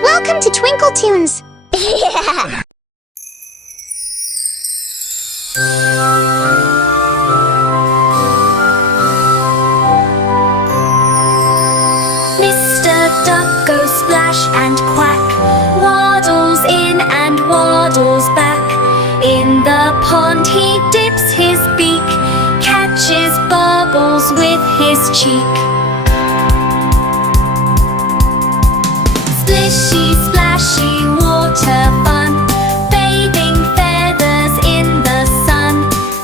Welcome to Twinkle Tunes. Yeah. Mr. Duck goes splash and quack, waddles in and waddles back. In the pond he dips his beak, catches bubbles with his cheek. Splishy, splashy, water fun, bathing feathers in the sun.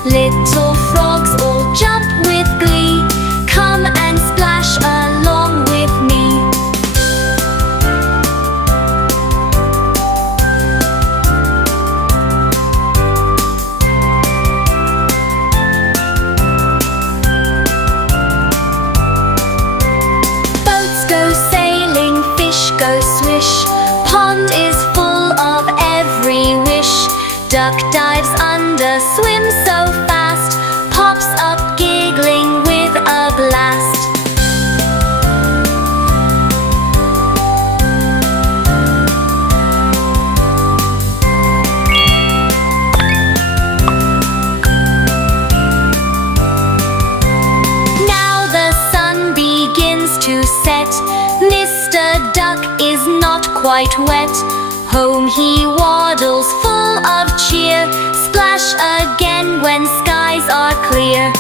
Little frogs all jump with glee, come and splash along with me. Boats go sailing, fish go swish, pond is full of every wish. Duck dives under, swims so fast, pops up giggling with a blast. Now the sun begins to set, Mr. Duck is not quite wet. Home he waddles full of cheer, splash again when skies are clear.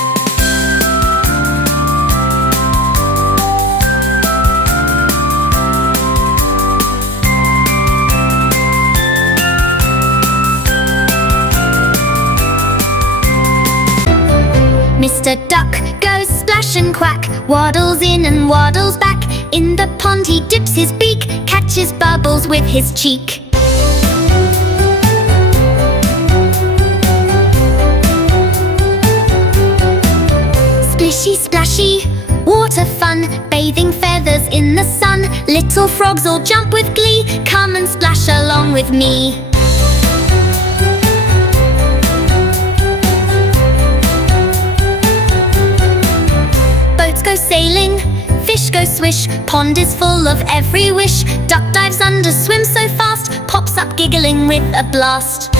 Mr. Duck goes splash and quack, waddles in and waddles back. In the pond he dips his beak, catches bubbles with his cheek. Splishy, splashy, water fun, bathing feathers in the sun. Little frogs all jump with glee, come and splash along with me. Boats go sailing, fish go swish, pond is full of every wish. Duck dives under, swims so fast, pops up giggling with a blast.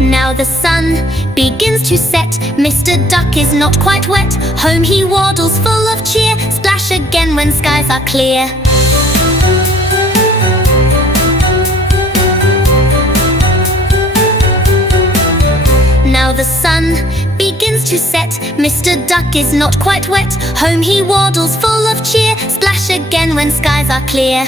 Now the sun begins to set, Mr. Duck is not quite wet. Home he waddles full of cheer, splash again when skies are clear. Now the sun begins to set, Mr. Duck is not quite wet. Home he waddles full of cheer, splash again when skies are clear.